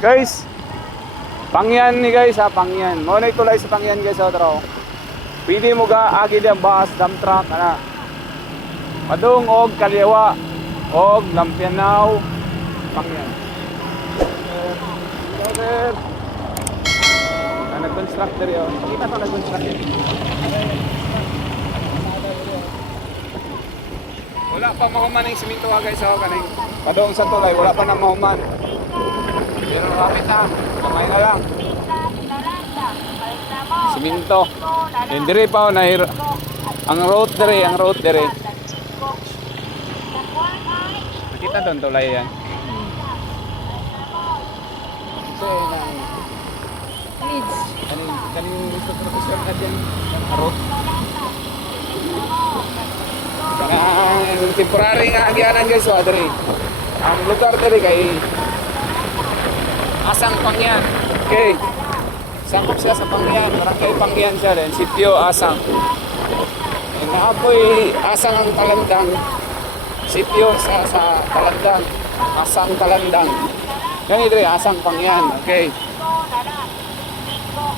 Guys, Pangyan ni guys ha, Pangyan. Mo na tulay sa Pangyan guys ha, tara. Pili mo ga agi ang bus, dump truck ana. Padung og kaliwa og Lampianaw, Pangyan. Sir. Nag-construct diri oh. Kita to nag-construct. Wala pa mahuman ng simento ha guys ha, kaning padung sa tulay wala pa na mahuman. Pero kapit na, kamay na lang. Siminto. Yung dire pa, ang road dire. Nakita doon tulay yan. Kasi kaning gusto professor na dyan, road. Temporary nga agyanan guys, so dire. Ang lugar dire kay Asang Pangyan. Okay. Sangkop siya sa Pangyan. Barangay Pangyan siya rin. Sitio Asang. Naapoy Asang ang Talandang. Sitio sa Talandang. Asang Talandang. Yan ito Asang Pangyan. Okay.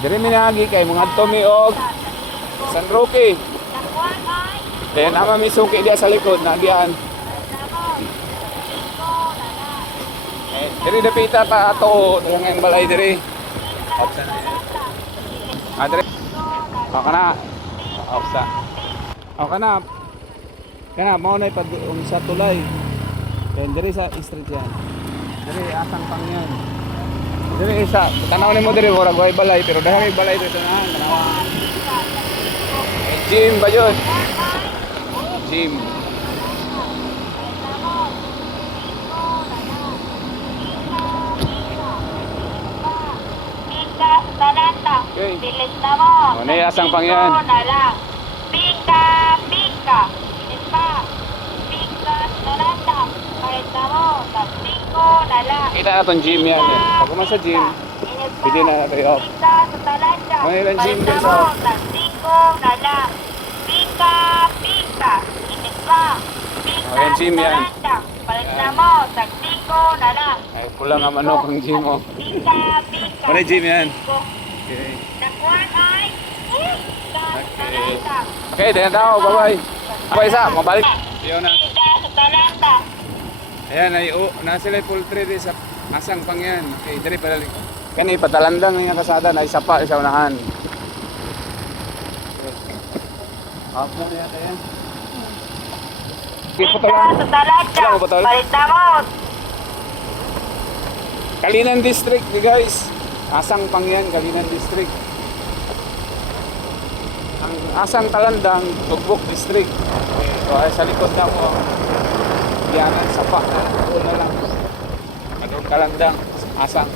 Dari minagi kay mga tumiog San Roque. Then ama misuki dia sa likod na diyan. Diri dapita ta ato yang balay diri. Opsa na yan. Diri. O kana. Opsa. O kana. Kana mao na pag sa tulay. Then diri sa street yan. Diri Asang Pangyan. Diri isa tanaw nimo diri murag way balay pero dahil may balay dito na tanaw. Gym ba yun? Gym. Okay. Bilis na mo. O, na Asang Pangyan. Pika, pika. Bilis pa. Pika, talanda. Kahit na mo. Tagpiko na lang. Kita na itong gym yan. Pag kuman sa gym, pili na natin off. Pika, talanda. Ano yung gym Kahit na guys mo. off? Tagpiko na lang. Pika, pika. Bilis pa. Pika, O, yan gym yan. talanda. Kahit na mo. Tagpiko na lang. Ay, kulang ang manok ang gym mo. Pika, pika. Ano yung gym yan? Okay. Nakuha ay. Pika, talanda. Okay, tingnan tao. Bye-bye. Bye isa, mabalik. Yun na. Pika, talanda. Ayan, ay na sila poultry di sa Asang Pangyan. Okay, diri pala. Kani patalandang nga kasada na isa pa sa unahan. Up na yata yan. Okay, putol lang. Sa talanda. Wala mo putol? Balik na mo. Kalinan District, di guys. Asang Pangyan, Kalinan District. Ang Asang Talandang, Tugbok District. So, ay sa likod na mo. Diyanan, sapa. Tuol na lang. Adong Talandang, Asang.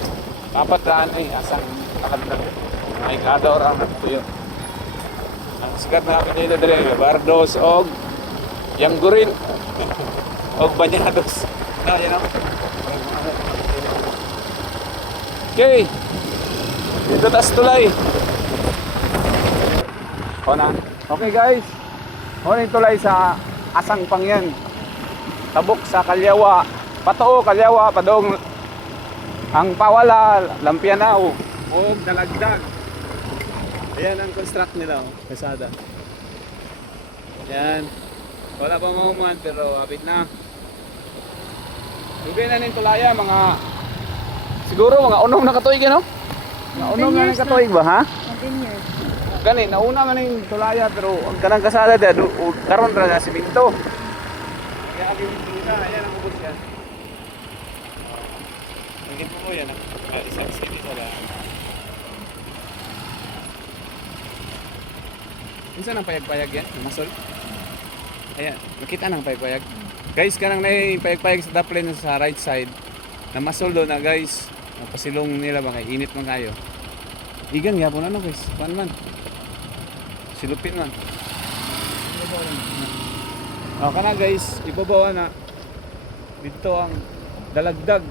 Dapat daan ay Asang Talandang. Ay kador ang tuyo. Ang sikat na akin dito dali, Bardos og Yanggurin og Banyados. Na, yan ako. Okay. Dito tas tulay. O na. Okay guys. O na yung tulay sa Asang Pangyan. Tabok sa Kalyawa. Patoo, Kalyawa, padong ang Pawala, Lampianaw. O Dalagdag. Ayan ang construct nila. Kasada. Ayan. Wala pa mahuman pero abit na. Ibig na ng tulaya mga siguro mga unong nakatuig no? Mga unong nga nakatuig ba ha? 10 years. Gani, nauna man yung tulaya pero ang kanang kasada dyan, karon ra na siminto. Kaya agi yung tulina, ayan ang ubos yan. Hingit mo yan, isang sili sa lang. Minsan ang payag-payag yan, masol. Ayan, nakita ng payag-payag. Guys, kanang na yung payag-payag sa daplin sa right side. Na masol doon na guys. Napasilong nila ba kay init man kayo. Igan yapon ano guys, pan man. Silupin man. O kana guys, ibabaw na dito ang Dalagdag.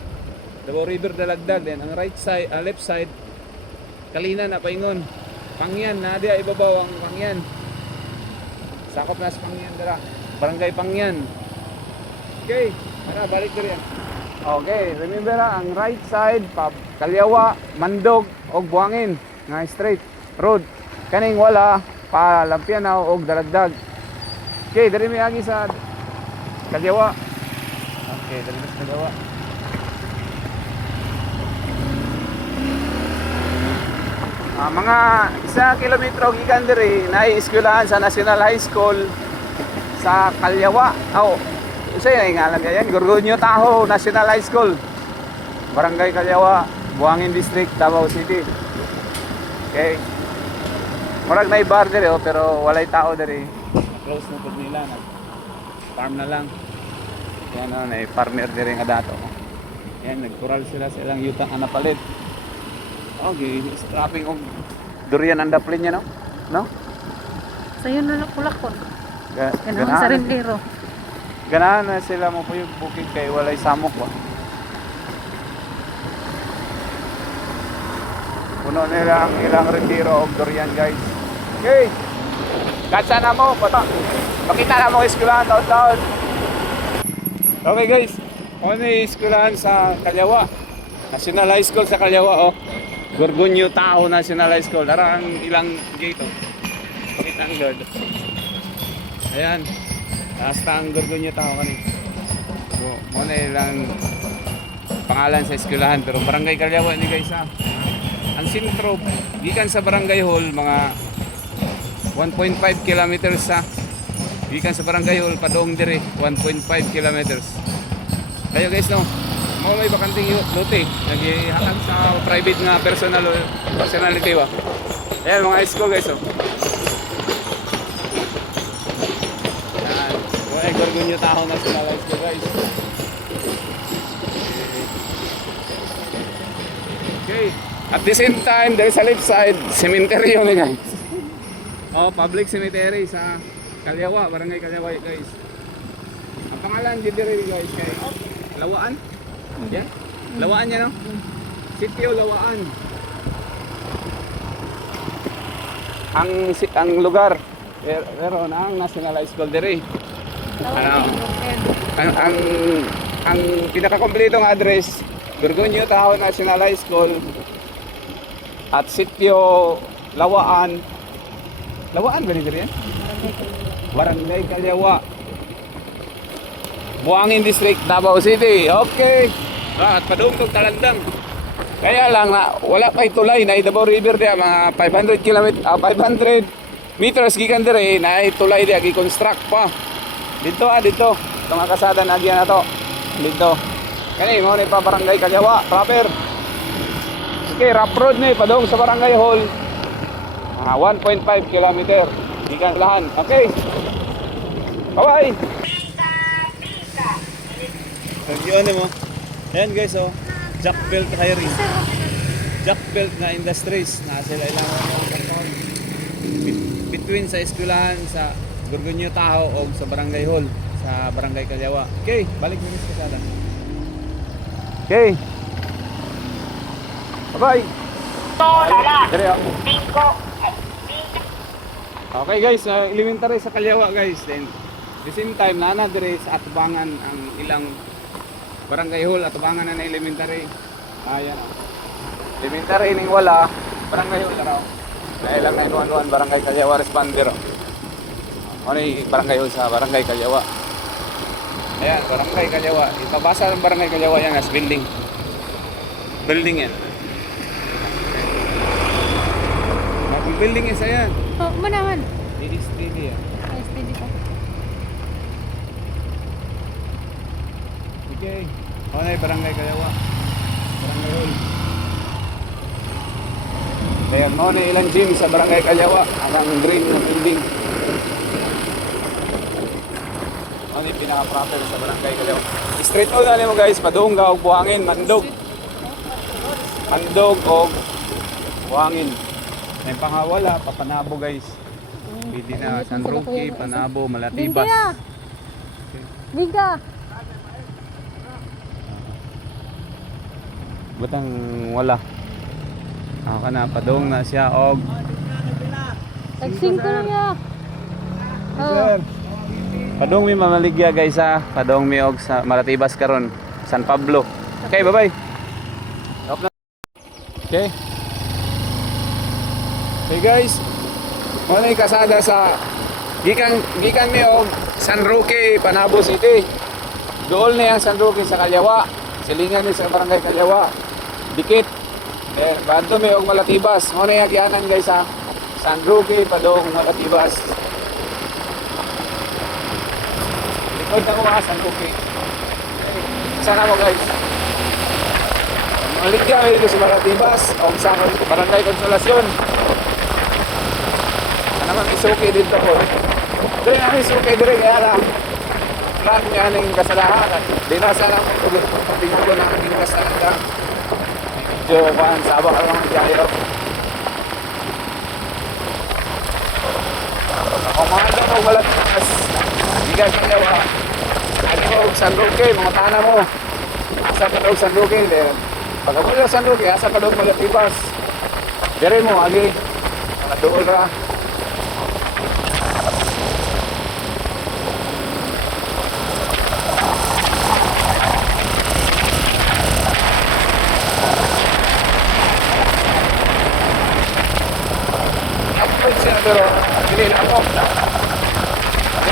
Davao River Dalagdag din ang right side, left side Kalinan na paingon. Pangyan na dia ibabaw ang Pangyan. Sakop na sa Pangyan dara. Barangay Pangyan. Okay, ara balik diri yan. Okay, remember ang right side Kalyawa, Mandog og Buangin nga straight road. Kaning wala pa Lampianaw og Dalagdag. Okay, diri mi agi sa Kalyawa. Okay, diri sa Kalyawa. Mga 1 kilometro gikan diri naay eskwelahan sa National High School sa Kalyawa. Usay nga lang yan, Gorgonio Taho National High School. Barangay Kalyawa, Buangin District, Davao City. Okay. Murag na bar diri pero walay tao diri. Close na pud nila na. Farm na lang. Yan na farmer diri nga dato. Yan nagkural sila sa ilang yutang nga napalit. Okay, strapping og durian ang daplin niya, no? No? Sa'yo na lang kulakon. Ganun Ganahan. sa rendero. Ganahan na sila mo po yung bukid kay walay samok ba? Puno nila ang ilang retiro og durian, guys. Okay. Katsa na mo, pakita na mo eskwelahan taon-taon. Okay, guys. Ano yung eskwelahan sa Kalyawa? National High School sa Kalyawa, oh. Gorgonio Tao National High School. Dara ang ilang gate, oh. Pakita ang guard. Ayan. Basta ang Gorgonio Tao kanina. So, ano ilang pangalan sa eskwelahan. Pero Barangay Kalyawa ni guys, ha. Ang sentro, gikan sa Barangay Hall, mga 1.5 kilometers sa gikan sa Barangay Hall, padong dire, 1.5 kilometers. Kayo guys, no? Mga may bakanting lote, naghihatag sa private nga personality ba? Ayan mga high school guys, oh. Ayan, mga Gorgonio Taho National High School guys. Okay, at the same time, there is a left side, cemetery yun guys. Oh, public cemetery sa Kalyawa, Barangay Kalyawa guys. Ang pangalan dito rin guys kay Lawaan. Yan. Lawaan yan, no? Sitio Lawaan. Ang lugar pero ang National High School dire. Ano? Ang pinaka-kompletong address, Gorgonio Taho National High School at Sitio Lawaan. Lawaan ba dire yan? Barangay Kalyawa, Buangin District, Davao City. Okay. At padungtog Talandang. Kaya lang na wala pa itulay na Davao River dia mga 500 meters gikan dire na itulay dia gi-construct pa. Dito dito. Itong kasada na na to. Dito. Kani mo ni pa Barangay Kalyawa proper. Okay, rough road ni padung sa Barangay Hall. 1.5 kilometer gikan lahan. Okay. Bye-bye. Yun mo. Ayan guys, oh. Jack Belt Hiring. Jack Belt na industries na sila ilang between sa eskwelahan sa Gorgonio Taho o sa Barangay Hall sa Barangay Kalyawa. Okay, balik mo sa kasada. Okay. Bye-bye. Dire ako. Okay guys, elementary sa Kalyawa guys. Then the same time nana dire sa atubangan ang ilang Barangay Hall, atubangan na na elementary. Ayan. Elementary ning wala, Barangay Hall raw. Dahil lang 911 Barangay Kalyawa responder. Ano yung Barangay Hall sa Barangay Kalyawa. Ayan, Barangay Kalyawa. Ipabasa ng Barangay Kalyawa yan as building. Building yan. Building yan sa yan. Oh, manaman. DD yan. Ay, steady ka. Okay. Ano yung Barangay Kalyawa? Barangay Hall. Kaya mo na ilang gym sa Barangay Kalyawa. Ang green na building. Ano yung pinaka-proper sa Barangay Kalyawa? Straight out na mo guys. Padungga o Buangin. Mandog. Mandog o Buangin. May pangawala. Papanabo guys. Pwede na San Roque, Panabo, Malatibas. Bingka! Butang wala. Ako na, padung na siya og Tagsing ko lang ya. Sir. Padung mi mamaligya guys ha. Padung mi og sa Malatibas karon, San Pablo. Okay, bye-bye. Stop na. Okay. Hey guys, muna yung kasada sa gikan mi og San Roque, Panabo City. Dool na yung San Roque sa Kalyawa. Silingan mi sa barangay Kalyawa. Dikit. Banto mi og Malatibas. Muna yung agyanan guys sa San Roque, Padong, Malatibas. Likod na ko San Roque. Sana mo guys. Maligya ko sa Malatibas o sa barangay Konsolasyon. Naman isuki dito po. Doon ang isuki dito kaya lang. Plan niya ng kasalahan. Dinasa lang ito. Tingnan ko na ang kasalahan. Medyo kan sabak lang ang jayo. Ako mga daw wala mas. Higa sila ba? Ano ko San Roque, mga tana mo. Asa ka daw San Roque. Pag ako sa San Roque, asa ka daw Malatibas. Dire mo, agi. Nadool ra. Pero hindi na ako.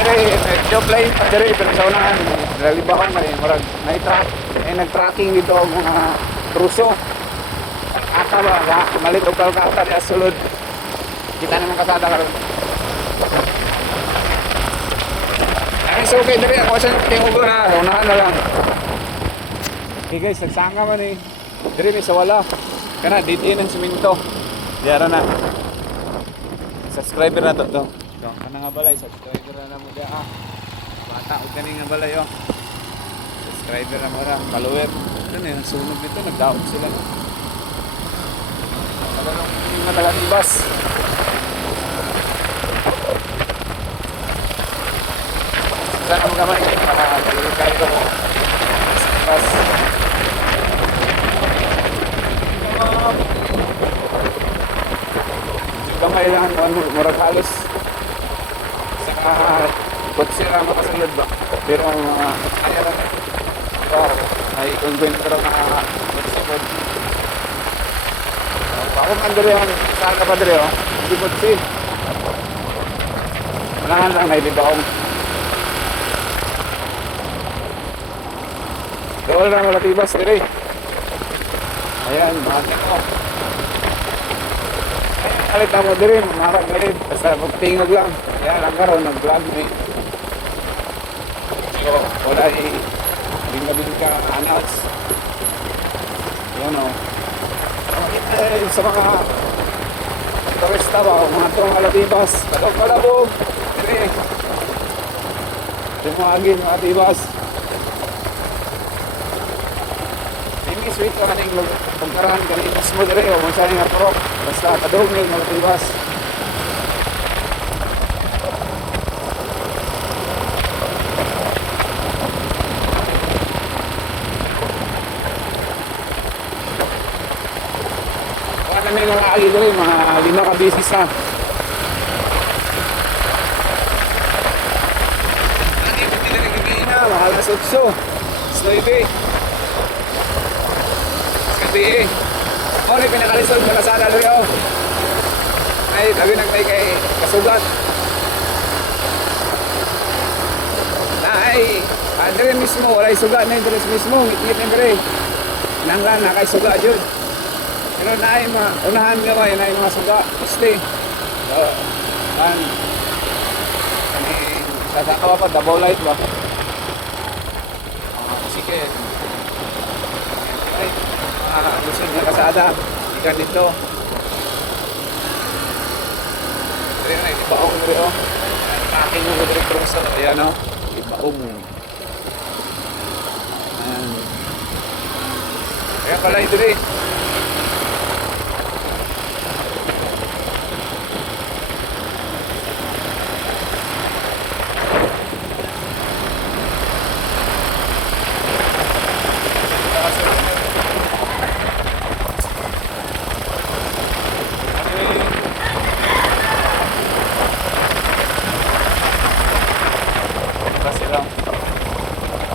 Medyo plain pa diri pero sa unahan nalibahon man murag nag-tracking dito ang mga truso. Ata ba malit og kalkata di sulod. Kita naman kasada karon. Ay so okay diri ako sa tingugo na unahan na lang. Okay guys, nagsanga man eh. Diri sa wala. Kana dito ng semento. Diara na. Subscriber na to. Ano nga balay? Subscriber na mo dyan. Bata o kaning nga balay. Oh. Subscriber na mo na. Follower. Ito na yung sunog dito. Nag-down sila. Tagalong yung matagal ibas. Sana mo kamay. Makakalilig kayo ko. Ibas. Kamay lang murag halos sa kotse na makasunod ba pero ang kaya lang may conventor na magsabod ako man dali ang saan ka pa dali hindi kotse kailangan lang naibibaong doon lang Malatibas dali ayan mahal ko alit na mo din, marag na rin. Basta magtingog lang. Kaya lang karoon, nag-vlog mo eh. So, wala eh. Bing-bing ka announce. Yun o. Sa mga turista ba, mga itong Malatibas. Katong Malabog. Dire. Yung mga agin, Malatibas. Ini sweet ka kaning pagkarahan kaning mismo dire o kung saan nga pro. Basta kadog ng Malatibas. Wala na mga agi dire, mga 5 ka business na. Hindi ko pinagiging na, mahal na sutso. Snowy. Gabi eh. Ako na pinakalisod na kasada rin ako. Ay, labi nagtay kay kasugat. Ay, dere mismo, walay sugat na yung dere mismo. Ngit-ngit na dere. Nanglan na kay sugat yun. Pero na ay unahan nga ba, na ay mga sugat. Gusti. So, sa tatawa pa, double light ba? Sige. Lusod na kasada ikan dito rin na ibaong rin o aking mo rin truso ayan o ibaong kaya pala ito rin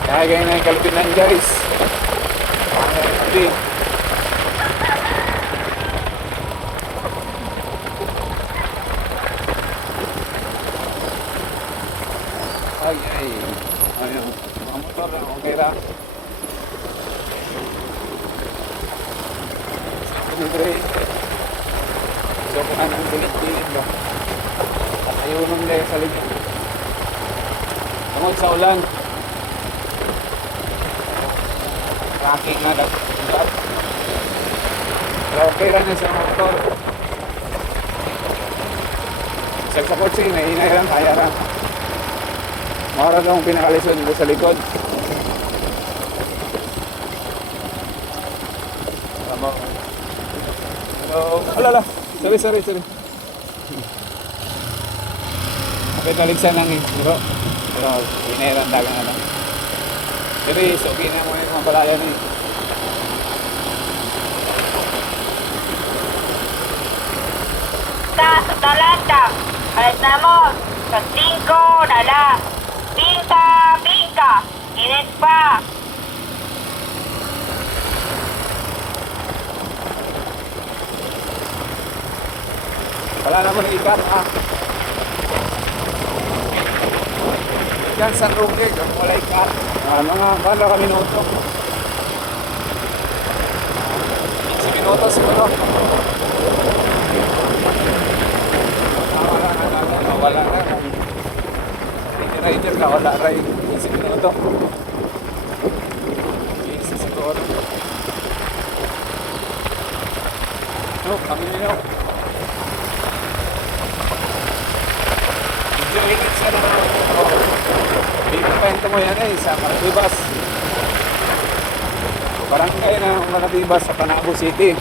Kaya ganyan na yung kalipinan guys. City. Ay. Ayun. Mga motor, okay ra. Libre. So, kung anong pilit-pilit ba? Ayunong na sa likod. Tungkol sa ulan. Tracking na dapat. Pero okay lang yan sa motor. Sa kotse, nahinay lang, kaya lang. Mara lang pinakalisod dito sa likod. Tama. Pero, alala. Sorry. Okay, taligsan lang eh. Pero, hinay lang dagang ano. Pero, okay na mo yung mga palayan eh. Sa talanda, alas na mo, sa 5 na lang. Bingka, init pa. Wala naman ang ikat ah. Yan sa Roque, kung wala ikat. Mga bala ka minuto. 15 minuto siguro. Wala na. Rider ka, wala rin. 15 minuto. 15 siguro. No, kami nyo. Medyo init sa naman. Dito kwento mo yan eh, sa Maratibas. Barangay na Maratibas sa Panabo City.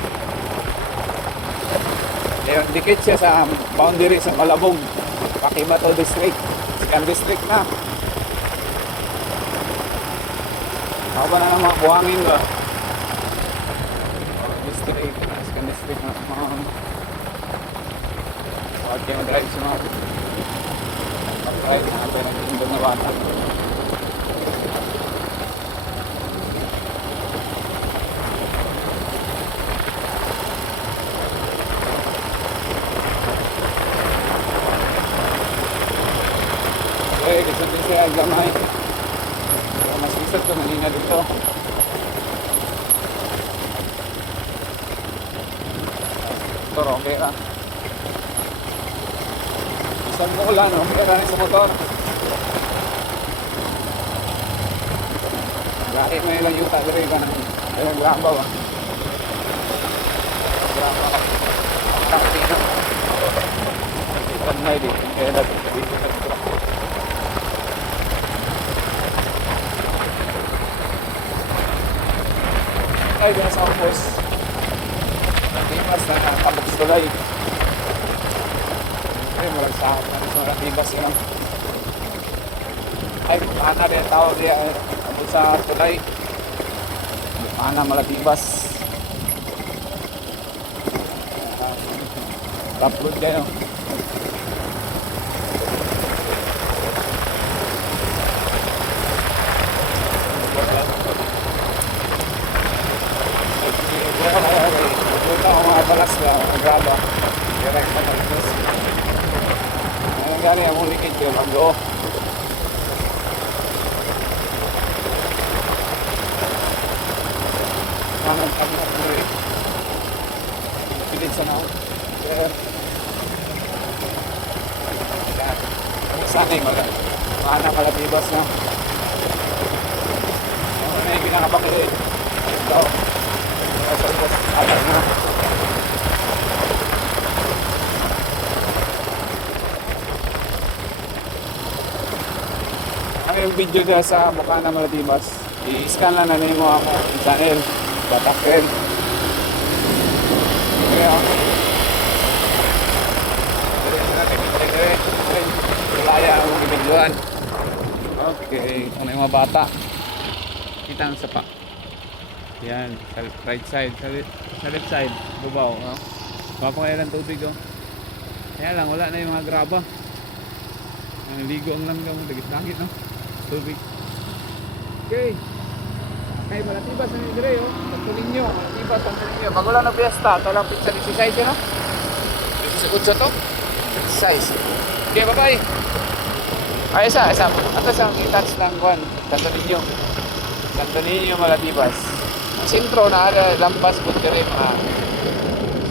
Dikit siya sa boundary sa Malabong, Pakimato District. Second District na. Ako ba na ng mga buhangin ba? District, Second District na mga huwag kayo drive sa mga pag-drive natin ang tindog na bata. Okay, kasi din siya gamay. Mas isat ko manina dito. Motor, okay ra. Isang mo ulan, okay ra sa motor. Lahi mo ilang yuta diri ka na. Ayun, graba ba? Graba ka. Taktina. Ikan na din. Kaya dito dito. Ay, dyan sa office. Timas na nakapagsulay. Ay, walang sahod na rin sa Maratibas yun. Ay, Bukana rin ang tawag niya. Abot sa tulay. Bukana, Maratibas. Upload kayo. Ito ang mga balas na graba. Direct na nalitos. Ngayon gani ang ulikid ko mag-go. Mangang kami na tuloy. Pilit sa naon. Sanay mga Maratibas na. Ano na yung pinakapakilit. Ito. Alas na. Ang yung video dyan sa Bukana, Maratibas, i-scan lang na name mo ako yung channel. Batak rin. Kaya Ilaya ang ibigluan. Okay, ano yung mga bata. Kita ang sapa. Yan, sa right side, sa left side, bubaw. Oh. Papakaya ng tubig. Oh. Kaya lang, wala na yung mga graba. Ang ligo ang langgam, dagit-dagit, no? Tubig. Okay. Kay Maratibas ang dire, oh. Santo Niño. Malatipas, Santo Niño. Bago lang na fiesta. Ito lang pizza 16, no? 18 to? 16. Okay, bye-bye. Ay, isa. Ito isang i-touch lang kuhan. Santo Niño. Santo Niño, Malatipas. Ang sentro na ada lampas po kere mga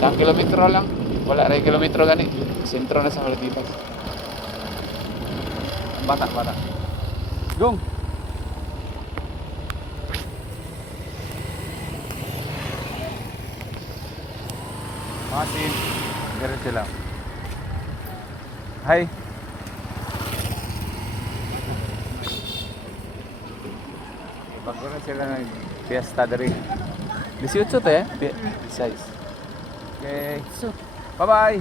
1 kilometro lang. Wala rin kilometro gani. Sentro na sa Malatipas. Bata. Gong. Masin. Ganun sila. Hi. Bago na sila ng fiesta dari. 18 to eh? 16. Okay. So, Bye-bye.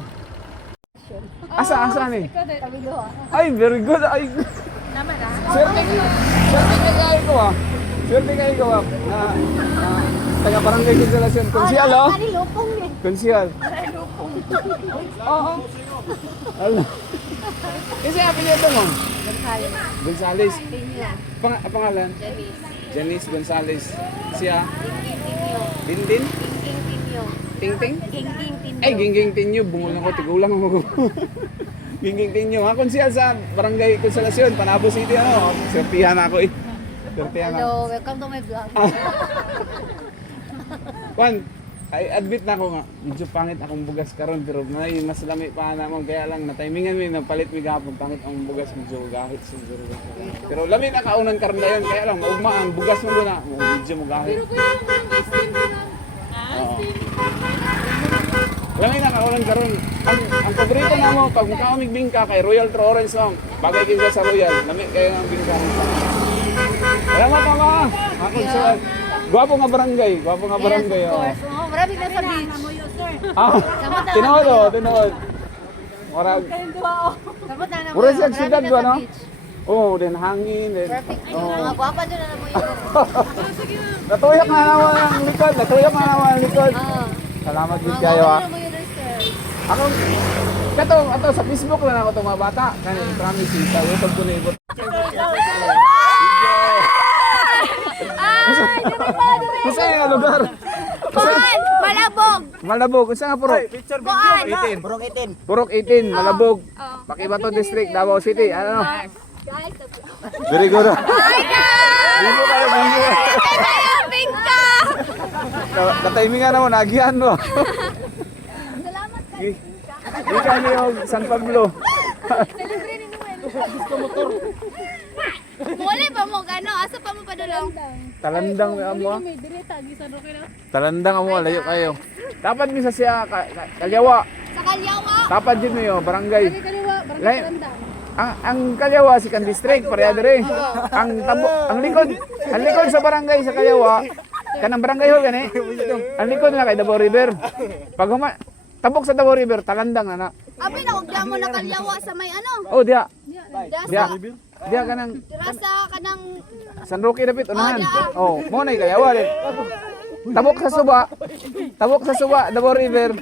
Asa ni? Ay, very good. Ay, naman ah. swerte kayo ko ah. Swerte kayo ko ah. Taga barangay Consolacion. Konsyal oh. Konsyal. Oo. Ala. Kasi apelyido mo? Gonzales. Pangalan? Janice Gonzales. Siya? Dindin? Ting-ting? Ay, Gingging Tinyo. Bungol ako. Tigulang ako. Gingging Tinyo. Akon siya sa Barangay Consolacion. Panabo City. Ano? Swertihan ako eh. Swertihan ako. Hello, welcome to my vlog. Juan, ay admit na ako nga. Medyo pangit akong bugas karon pero may mas lami pa naman. Kaya lang natimingan mo napalit mi gapon. Pangit ang bugas. Medyo gahit siguro. Pero lami na kaunan karon na yun. Kaya lang maugma ang bugas mo na. Medyo mo gahit. Oo. Lami na kaunan karon. Ang paborito na mo pag mukha bingka kay Royal True Orange lang. Bagay kinsa sa Royal. Lami kayo ng bingka. Salamat mga. Ako sa gwapo nga barangay. Gwapo nga barangay. Yes, of course. Oh, marami na sa beach. Tinood. Murag. Samot na Puro siya siyudad ba no? Oh, din hangin din. Perfect. Oh. Mga gwapa dyan na mo yun. Natuyok na naman ang likod. Oo. Salamat din Mga kayo gwapa ah. na mo yun, sir. Ako, ato sa Facebook lang ako itong mga bata. Kaya promise sa YouTube ko na ibot. Kung saan yung lugar? Kuan, Malabog. Malabog. Kung saan nga purok? Kuan. Purok 18, Malabog. Pakibato District, Davao City. Ano? Very good. Bingo kayo, bingo. Bingka. Katimingan naman, nagihan mo. Salamat sa Di kami yung San Pablo. Muli pa mo gano, asa pa mo padulong? Talandang mo. Talandang mo, layo kayo. Dapat misa siya Kalyawa. Sa Kalyawa. Dapat din mo barangay. Ang Kalyawa si kan district pareha dire. Ang likod sa barangay sa Kalyawa. Kanang barangay ho gani. Ang likod na kay Davao River. Pag tabok sa Davao River, Talandang na na. Abi na ugda mo na Kalyawa sa may ano? Oh, diya. Diya Diya kanang sa kanang San Roque dapit unahan. Oh, mo na Kalyawa din. Tabok sa Suba, Davao River,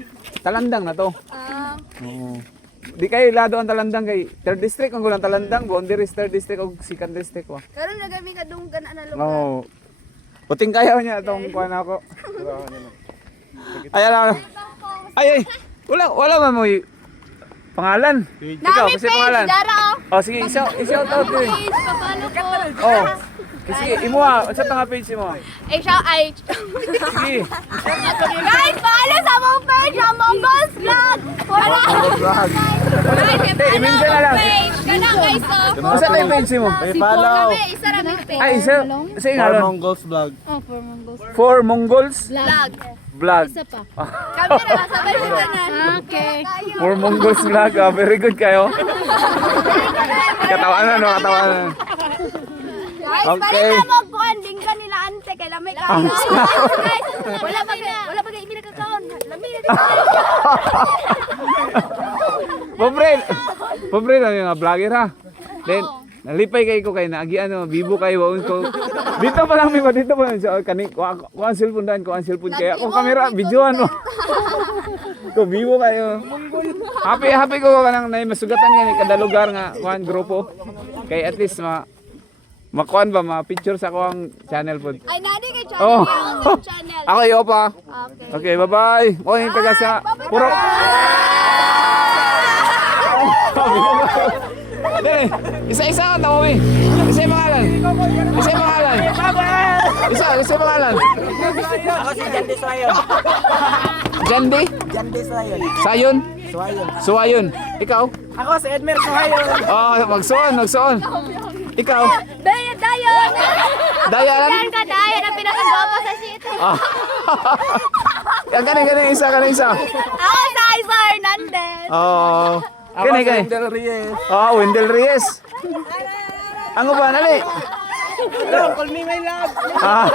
Talandang na to. Oo. Di kayo lado ang Talandang kay 3rd district ang gulang Talandang, boundaries 3rd district o 2nd district wa. karon na gami kadunggan ana lugar. Oo. Puting kayaw niya itong kuha na ako. Ay, ala. Ay, wala man mo pangalan. Ikaw, kasi pangalan. Dara Oh, sige, isa out eh. please, papalo ko. Oh, sige, imo ha. Sa tanga page mo. Eh siya ay. Sige. Guys, paano sa mong page ang Mongols Vlog? Wala. Guys, i-mention na lang. page. Kana guys oh. Sa tanga page mo. Kami isa ra mi page. Ay, isa. Sa ingalon. Mongols vlog. For Mongols Vlog. Vlog. Kami ra sabay sa tanan. Okay. For Mongols Vlog. Very good kayo. Katawanan, no? Katawanan. Guys, Okay. balik na mo kuan dingga nila ante kay lamay ka. Guys, wala pa kay imi nagkakaon. Lamay na dito. Pobre lang yung vlogger ha. Then, nalipay kayo ko kayo na agi ano, bibo kayo waon ko. Dito pa lang dito pa lang siya kani ko ang cellphone dan ko ang cellphone kaya ako camera videoan mo. Ko bibo kayo. Happy ko kanang nay masugatan nga ni kada lugar nga kuan grupo. Kay at least makuan ba ma picture sa ko ang channel pod. Ay nani kay Oh. Ako iyo pa. Okay, bye-bye. O, yung taga sa... Puro... Dali, isa-isa ka tawawi. Isa yung pangalan. Isa yung pangalan. Isa yung pangalan. Ako si Jandi Sayon. Jandi? Jandi Sayon. Sayon? Suwayon. Suwayon. Ikaw? Ako si Edmer Suwayon. Oh, magsuon. Ikaw? Dayan! Dayan? Dayan ka, Dayan! Ang pinakagwapo sa city. Ah. Ganing isa. Ako sa Isa Hernandez. Oh. Gani. Wendell Reyes. Oh, Wendell Reyes. Ano ba, nali? Hello, call me my love. Ah.